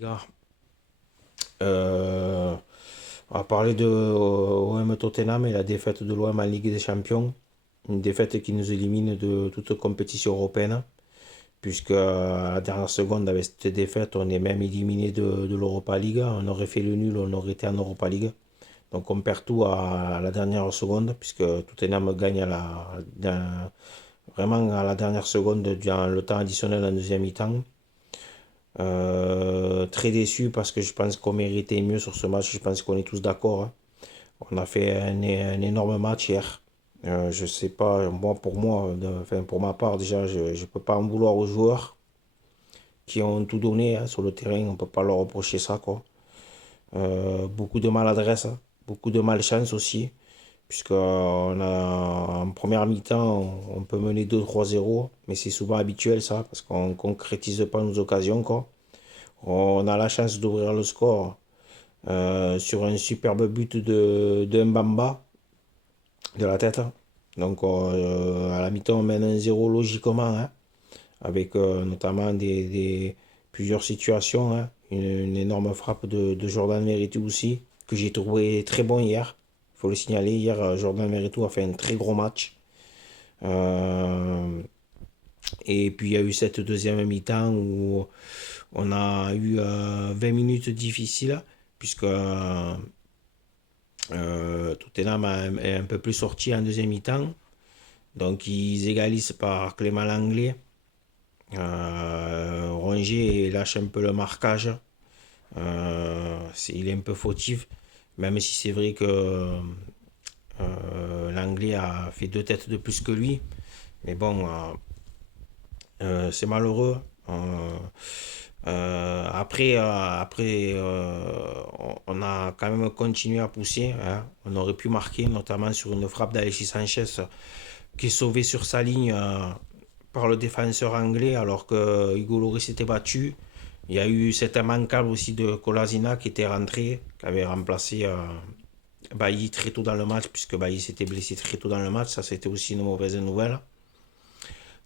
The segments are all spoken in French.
Liga. Euh, on va parler de OM Tottenham et la défaite de l'OM en Ligue des Champions. Une défaite qui nous élimine de toute compétition européenne, puisque à la dernière seconde, avec cette défaite, on est même éliminé de l'Europa League. On aurait fait le nul, on aurait été en Europa League. Donc on perd tout à la dernière seconde, puisque Tottenham gagne vraiment à la dernière seconde durant le temps additionnel en deuxième mi-temps. Très déçu parce que je pense qu'on méritait mieux sur ce match. Je pense qu'on est tous d'accord, hein. On a fait un énorme match hier. Je sais pas, moi pour moi, enfin pour ma part déjà, je ne peux pas en vouloir aux joueurs qui ont tout donné, hein, sur le terrain. On peut pas leur reprocher ça, quoi. Beaucoup de maladresse, hein, beaucoup de malchance aussi, puisque on a en première mi-temps, on peut mener 2-3-0, mais c'est souvent habituel ça, parce qu'on concrétise pas nos occasions, quoi. On a la chance d'ouvrir le score sur un superbe but de Mbamba de la tête. Donc à la mi-temps, on mène 1-0 logiquement, hein, avec notamment plusieurs situations, hein. Une énorme frappe de Jordan Veretout aussi, que j'ai trouvé très bon hier. Il faut le signaler, hier, Jordan Veretout a fait un très gros match. Euh, et puis il y a eu cette deuxième mi-temps où on a eu 20 minutes difficiles, puisque Tottenham est un peu plus sorti en deuxième mi-temps. Donc ils égalisent par Clément Langlais. Rongier lâche un peu le marquage. Il est un peu fautif, même si c'est vrai que Langlais a fait deux têtes de plus que lui. Mais bon, c'est malheureux. On a quand même continué à pousser, hein. On aurait pu marquer, notamment sur une frappe d'Alexis Sanchez qui est sauvé sur sa ligne par le défenseur anglais alors que Hugo Lloris s'était battu. Il y a eu cet immanquable aussi de Kolasinac qui était rentré, qui avait remplacé Bailly très tôt dans le match, puisque Bailly s'était blessé très tôt dans le match. Ça, c'était aussi une mauvaise nouvelle.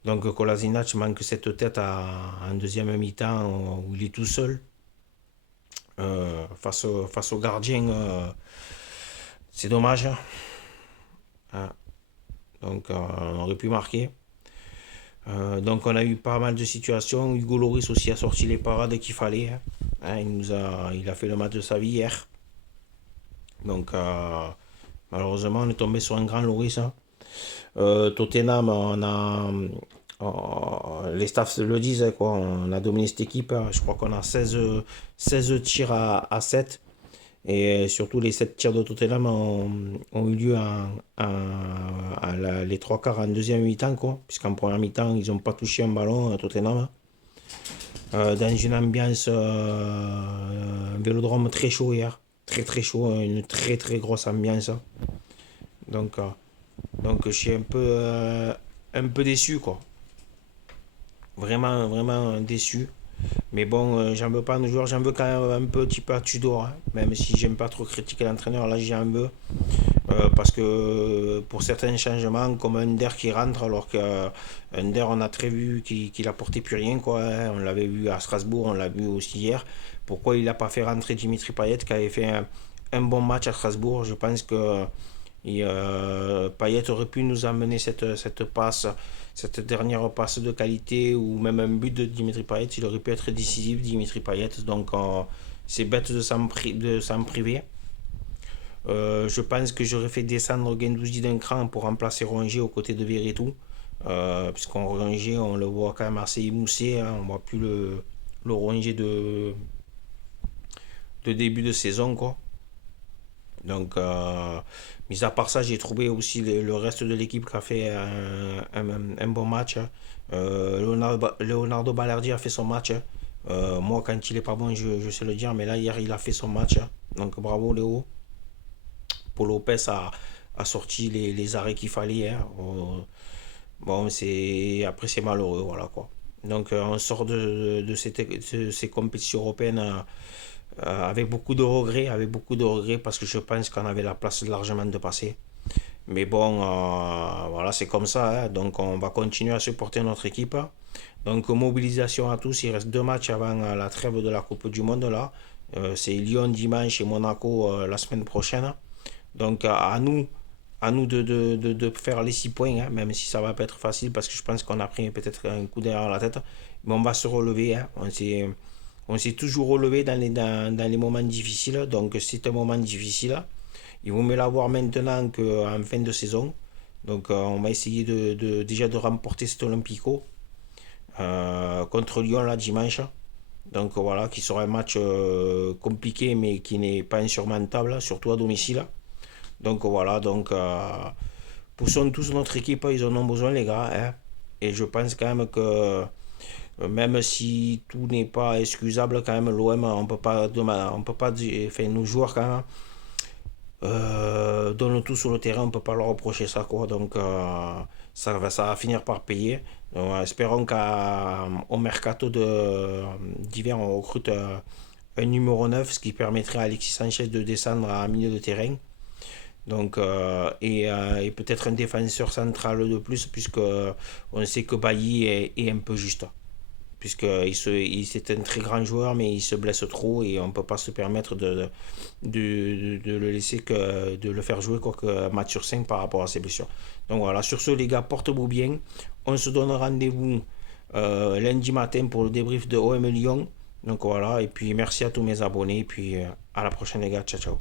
Donc Kolasinac manque cette tête en deuxième mi-temps où il est tout seul face au gardien. C'est dommage, hein. Donc on aurait pu marquer. Donc on a eu pas mal de situations. Hugo Lloris aussi a sorti les parades qu'il fallait, hein. Hein, il a fait le match de sa vie hier. Donc malheureusement on est tombé sur un grand Lloris, hein. Tottenham, les staffs le disent, hein, quoi. On a dominé cette équipe, hein. Je crois qu'on a 16 tirs à 7. Et surtout, les 7 tirs de Tottenham ont eu lieu les 3 quarts en deuxième mi-temps, quoi. Puisqu'en première mi-temps, ils n'ont pas touché un ballon à Tottenham. Dans une ambiance, un vélodrome très chaud hier. Très très chaud, hein. Une très très grosse ambiance. Donc, euh, donc je suis un peu déçu, quoi. Vraiment, vraiment déçu. Mais bon, j'en veux pas à nos joueurs, j'en veux quand même un petit peu à Tudor, hein. Même si j'aime pas trop critiquer l'entraîneur, là j'en veux. Parce que pour certains changements, comme Under qui rentre, alors qu'Under, on a très vu qu'il apportait plus rien, quoi, hein. On l'avait vu à Strasbourg, on l'a vu aussi hier. Pourquoi il n'a pas fait rentrer Dimitri Payet qui avait fait un bon match à Strasbourg? Je pense que Payet aurait pu nous amener cette passe, cette dernière passe de qualité, ou même un but de Dimitri Payet. Il aurait pu être décisif, Dimitri Payet. Donc c'est bête de s'en priver. Je pense que j'aurais fait descendre Gendouzi d'un cran pour remplacer Rongier aux côtés de Verretou. Puisqu'on Rongier, on le voit quand même assez émoussé, hein. On voit plus le Rongier de début de saison, quoi. Donc, mis à part ça, j'ai trouvé aussi le reste de l'équipe qui a fait un bon match, hein. Leonardo Balerdi a fait son match, hein. Moi, quand il est pas bon, je sais le dire, mais là, hier, il a fait son match, hein. Donc, bravo Léo. Paul Lopez a sorti les arrêts qu'il fallait, hein. Bon, après, c'est malheureux, voilà, quoi. Donc, on sort de ces compétitions européennes avec beaucoup de regrets, parce que je pense qu'on avait la place largement de passer. Mais bon, voilà, c'est comme ça, hein. Donc on va continuer à supporter notre équipe. Donc mobilisation à tous. Il reste 2 matchs avant la trêve de la Coupe du Monde là. C'est Lyon dimanche et Monaco la semaine prochaine. Donc à nous de faire les 6 points, hein, même si ça va pas être facile parce que je pense qu'on a pris peut-être un coup derrière la tête. Mais on va se relever, hein. On s'est toujours relevé dans les moments difficiles. Donc c'est un moment difficile. Il vaut mieux l'avoir maintenant qu'en fin de saison. Donc on va essayer déjà de remporter cet Olympico contre Lyon là dimanche. Donc voilà, qui sera un match compliqué mais qui n'est pas insurmontable, surtout à domicile. Donc voilà, donc poussons tous notre équipe, ils en ont besoin les gars, hein. Et je pense quand même que même si tout n'est pas excusable, quand même l'OM, on peut pas dire, enfin, nos joueurs quand même donnent tout sur le terrain, on peut pas leur reprocher ça quoi. Donc ça va finir par payer. Donc, espérons qu'au mercato d'hiver on recrute un numéro 9, ce qui permettrait à Alexis Sanchez de descendre à milieu de terrain. Donc, et peut-être un défenseur central de plus, puisque on sait que Bailly est un peu juste. Puisque c'est un très grand joueur, mais il se blesse trop et on ne peut pas se permettre de le laisser de le faire jouer quoi que match sur 5 par rapport à ses blessures. Donc voilà, sur ce les gars, portez-vous bien. On se donne rendez-vous lundi matin pour le débrief de OM Lyon. Donc voilà, et puis merci à tous mes abonnés, et puis à la prochaine les gars, ciao ciao.